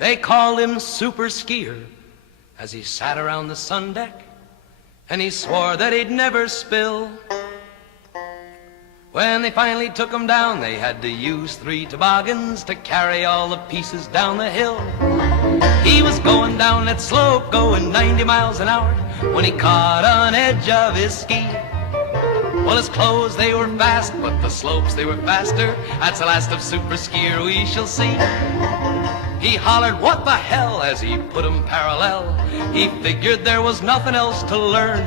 They called him Super Skier as he sat around the sun deck, and he swore that he'd never spill. When they finally took him down, they had to use 3 toboggans to carry all the pieces down the hill. He was going down that slope, going 90 miles an hour, when he caught on edge of his ski. Well, his clothes, they were fast, but the slopes, they were faster. That's the last of Super Skier we shall see. He hollered, "What the hell," as he put 'em parallel. He figured there was nothing else to learn.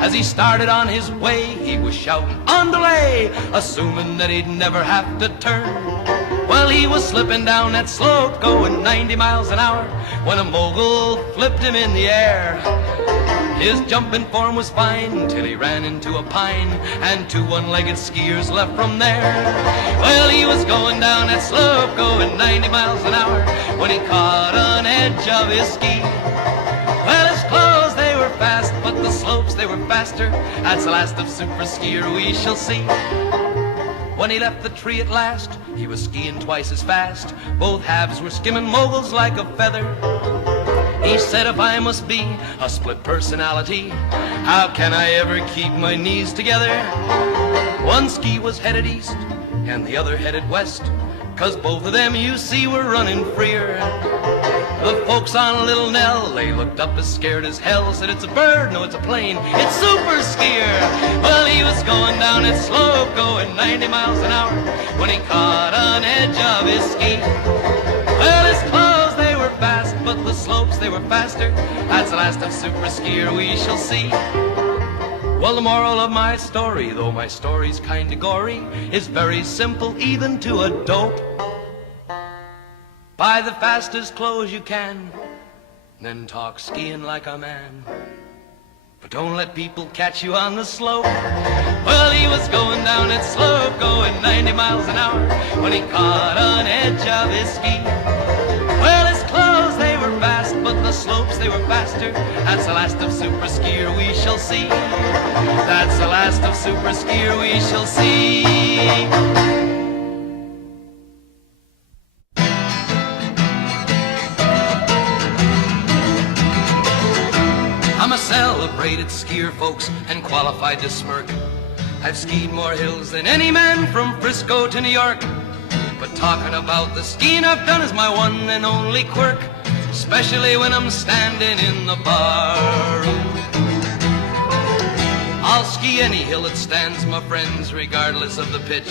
As he started on his way, he was shouting, "Underlay," assuming that he'd never have to turn. Well, he was slipping down that slope, going 90 miles an hour, when a mogul flipped him in the air. His jumping form was fine till he ran into a pine, and 2 one-legged skiers left from there. Well, he was going down that slope, going 90 miles an hour, when he caught on edge of his ski. Well, his clothes, they were fast, but the slopes, they were faster. That's the last of Super Skier we shall see. When he left the tree at last, he was skiing twice as fast. Both halves were skimming moguls like a feather. He said, "If I must be a split personality, how can I ever keep my knees together?" One ski was headed east and the other headed west, 'cause both of them, you see, were running freer. The folks on Little Nell, they looked up as scared as hell, said, "It's a bird, no, it's a plane, it's Super Skier." Well, he was going down that slope, going 90 miles an hour, when he caught on edge of his ski. Well, his clothes, they were fast, but the slopes, they were faster. That's the last of Super Skier we shall see. Well, the moral of my story, though my story's kinda gory, is very simple even to a dope. Buy the fastest clothes you can, then talk skiing like a man. But don't let people catch you on the slope. Well, he was going down that slope, going 90 miles an hour, when he caught on edge of his ski. Well, his clothes, they were fast, but the slopes, they were faster. That's the last of Super Skier we shall see. That's the last of Super Skier we shall see. I'm a celebrated skier, folks, and qualified to smirk. I've skied more hills than any man from Frisco to New York. But talking about the skiing I've done is my one and only quirk, especially when I'm standing in the barroom. I'll ski any hill that stands, my friends, regardless of the pitch.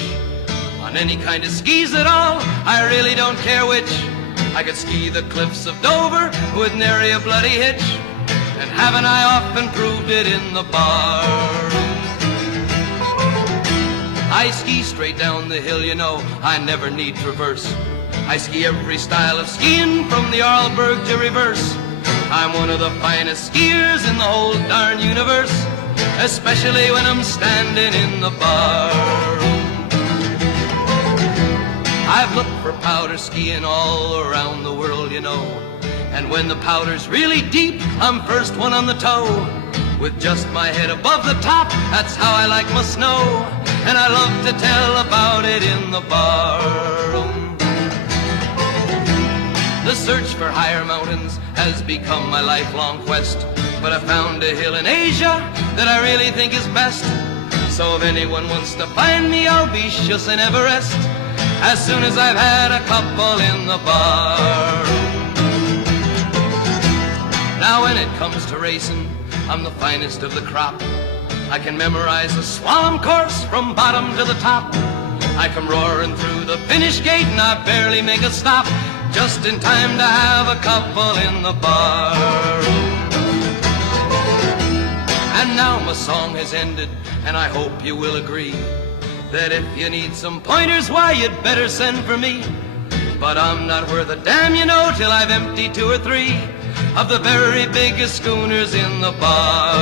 On any kind of skis at all, I really don't care which. I could ski the cliffs of Dover with nary a bloody hitch. And haven't I often proved it in the barroom? I ski straight down the hill, you know, I never need traverse. I ski every style of skiing from the Arlberg to reverse. I'm one of the finest skiers in the whole darn universe, especially when I'm standing in the barroom. I've looked for powder skiing all around the world, you know, and when the powder's really deep, I'm first one on the toe. With just my head above the top, that's how I like my snow. And I love to tell about it in the barroom. The search for higher mountains has become my lifelong quest, but I found a hill in Asia that I really think is best. So if anyone wants to find me, I'll be shussing Everest as soon as I've had a couple in the barroom. Now when it comes to racing, I'm the finest of the crop. I can memorize a slalom course from bottom to the top. I come roaring through the finish gate and I barely make a stop, just in time to have a couple in the barroom. And now my song has ended, and I hope you will agree that if you need some pointers, why, you'd better send for me. But I'm not worth a damn, you know, till I've emptied 2 or 3 of the very biggest schooners in the bar.